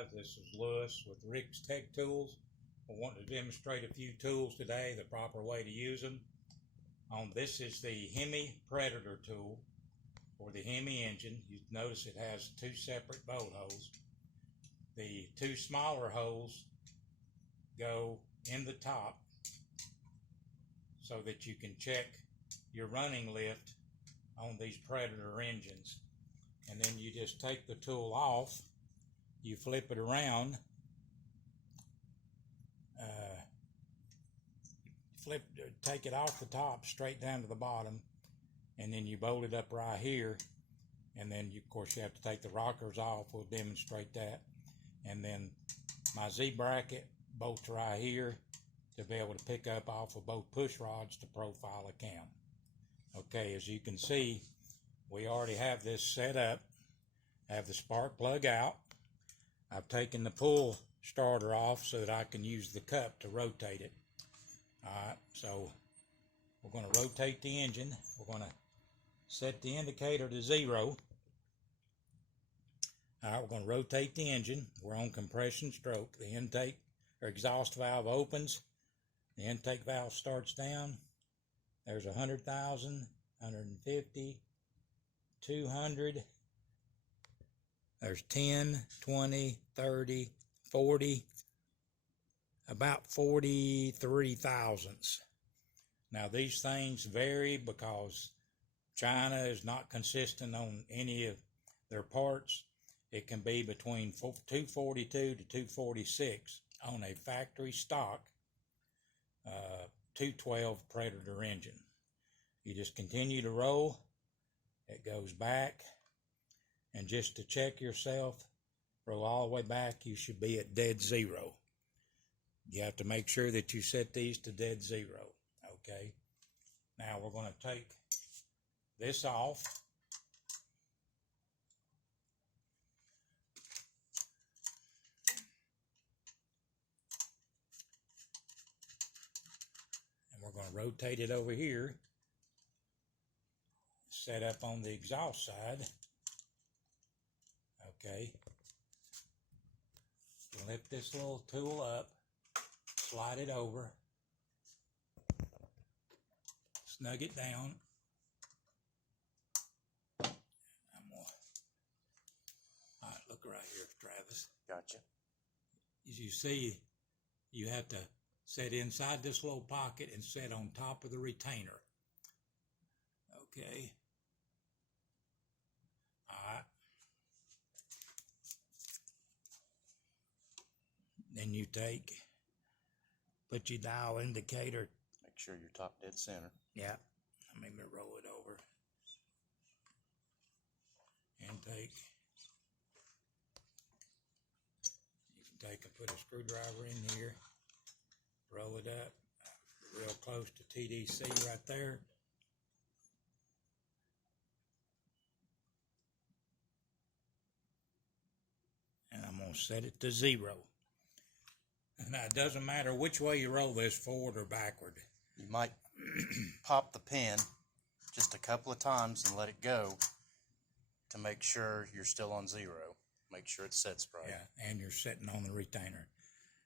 guys, this is Lewis with Rick's Tech Tools. I want to demonstrate a few tools today, the proper way to use them. This is the Hemi Predator tool for the Hemi engine. You notice it has two separate bolt holes. The two smaller holes go in the top so that you can check your running lift on these Predator engines. And then you just take the tool off, you flip it around, take it off the top straight down to the bottom, and then you bolt it up right here. And then of course you have to take the rockers off. We'll demonstrate that. And then my Z bracket bolts right here to be able to pick up off of both push rods to profile a cam. Okay, as you can see, we already have this set up. I have the spark plug out. I've taken the pull starter off so that I can use the cup to rotate it. Alright, so we're going to rotate the engine. We're going to set the indicator to 0. Alright, we're going to rotate the engine. We're on compression stroke. The intake or exhaust valve opens. The intake valve starts down. There's 100,000, 150, 200. There's 10, 20, 30, 40, about 43 thousandths. Now these things vary because China is not consistent on any of their parts. It can be between 242 to 246 on a factory stock 212 Predator engine. You just continue to roll. It goes back. And just to check yourself, roll all the way back, you should be at dead 0. You have to make sure that you set these to dead 0. Okay. Now we're going to take this off. And we're going to rotate it over here. Set up on the exhaust side. Okay. Lift this little tool up, slide it over, snug it down. All right, look right here, Travis. Gotcha. As you see, you have to set inside this little pocket and set on top of the retainer. Okay. All right. Then you put your dial indicator. Make sure you're top dead center. Yeah. Let me roll it over. Intake. You can take and put a screwdriver in here. Roll it up real close to TDC right there. And I'm going to set it to 0. Now, it doesn't matter which way you roll this, forward or backward. You might pop the pin just a couple of times and let it go to make sure you're still on 0. Make sure it sets right. Yeah, and you're sitting on the retainer.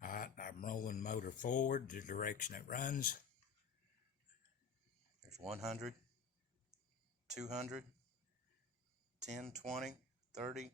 All right, I'm rolling motor forward, the direction it runs. There's 100, 200, 10, 20, 30,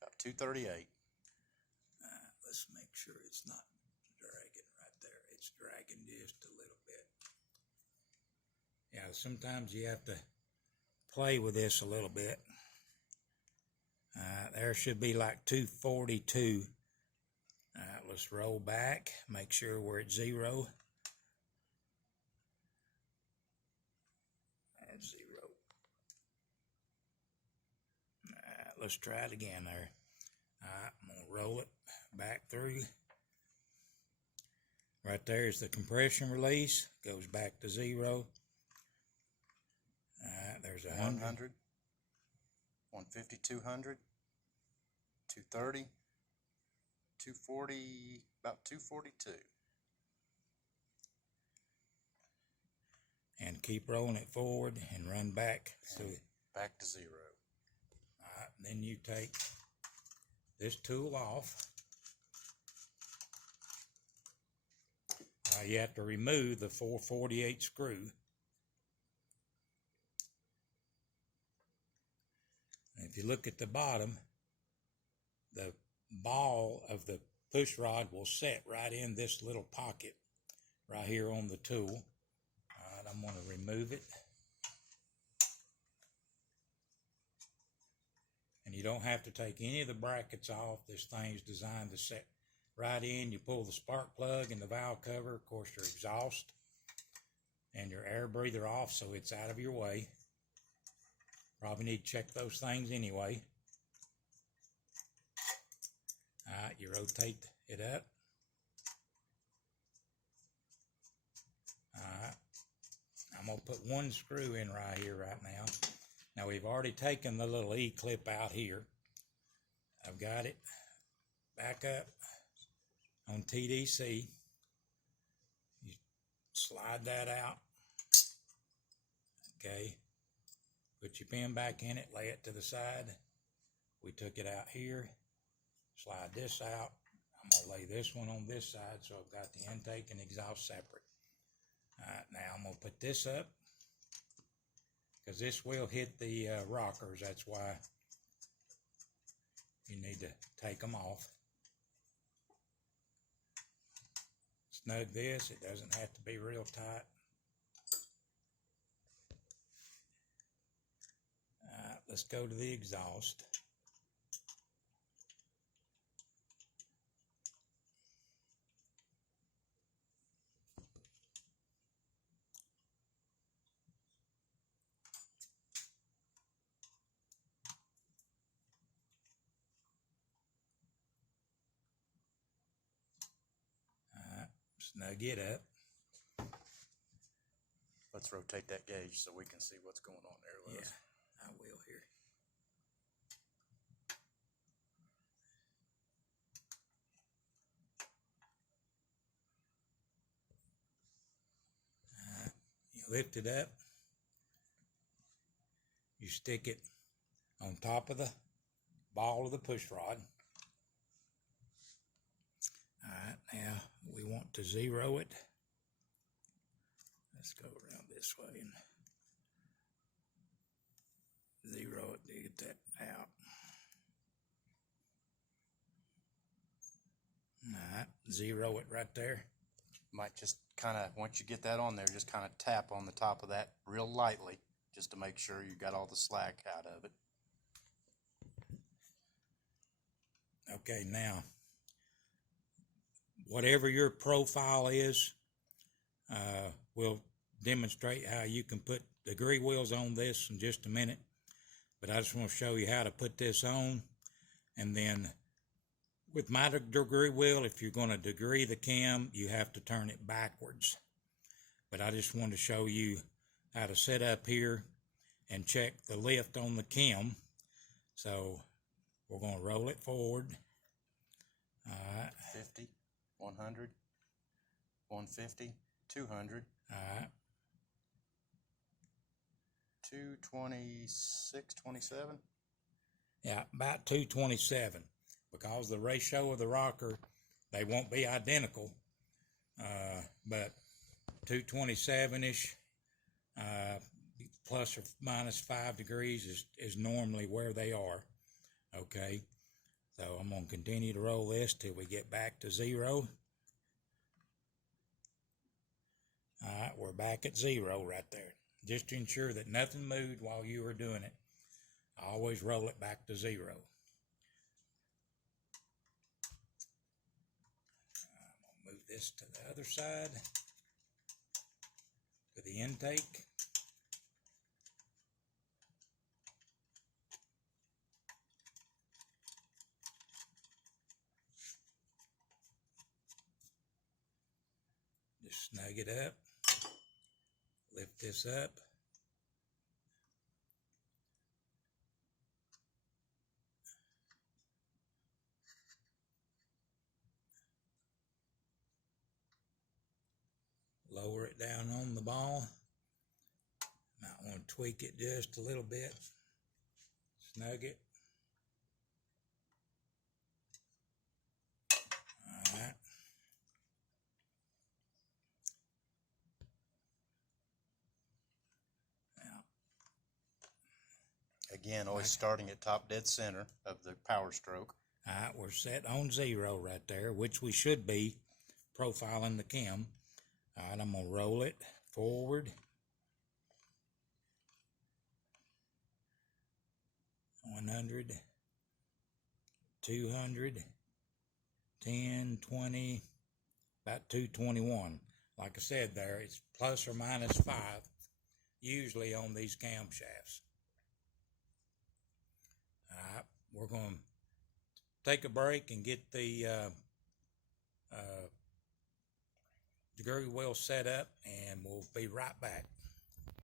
about 238. Let's make sure it's not dragging right there. It's dragging just a little bit. Yeah, sometimes you have to play with this a little bit. There should be like 242. Let's roll back. Make sure we're at 0. That's 0. Let's try it again there. I'm going to roll it back through. Right there is the compression release. Goes back to 0. There's 100. 150, 200, 230, 240, about 242. And keep rolling it forward and run back. Back to 0. All right, then you take this tool off. You have to remove the 448 screw. And if you look at the bottom, the ball of the push rod will set right in this little pocket right here on the tool. All right, I'm going to remove it. And you don't have to take any of the brackets off. This thing's designed to set right in. You pull the spark plug and the valve cover, of course your exhaust and your air breather off so it's out of your way. Probably need to check those things anyway. Alright, you rotate it up. Alright, I'm going to put one screw in right here right now. Now we've already taken the little E-clip out here. I've got it back up on TDC. You slide that out. Okay. Put your pin back in it, lay it to the side. We took it out here. Slide this out. I'm going to lay this one on this side so I've got the intake and exhaust separate. Alright, now I'm going to put this up because this will hit the rockers. That's why you need to take them off. Snug this. It doesn't have to be real tight. Alright, let's go to the exhaust. Snug it up. Let's rotate that gauge so we can see what's going on there, Lewis. Yeah, I will here. You lift it up. You stick it on top of the ball of the push rod. Alright, now we want to zero it. Let's go around this way and zero it to get that out. Alright, zero it right there. Might just kind of, once you get that on there, just kind of tap on the top of that real lightly just to make sure you got all the slack out of it. Okay, now, whatever your profile is, we'll demonstrate how you can put degree wheels on this in just a minute. But I just want to show you how to put this on. And then with my degree wheel, if you're going to degree the cam, you have to turn it backwards. But I just wanted to show you how to set up here and check the lift on the cam. So we're going to roll it forward. All right. 50, 100, 150, 200. All right. 226, 27. Yeah, about 227. Because the ratio of the rocker, they won't be identical. But 227-ish, plus or minus 5 degrees is normally where they are. Okay. So I'm going to continue to roll this till we get back to zero. All right, we're back at zero right there. Just to ensure that nothing moved while you were doing it. I always roll it back to zero. I'm going to move this to the other side, to the intake. Just snug it up, lift this up. Lower it down on the ball. Might want to tweak it just a little bit. Snug it. Again, always starting at top dead center of the power stroke. All right, we're set on 0 right there, which we should be profiling the chem. All right, I'm going to roll it forward. 100, 200, 10, 20, about 221. Like I said there, it's plus or minus 5, usually on these camshafts. All right, we're going to take a break and get the degree wheel set up, and we'll be right back.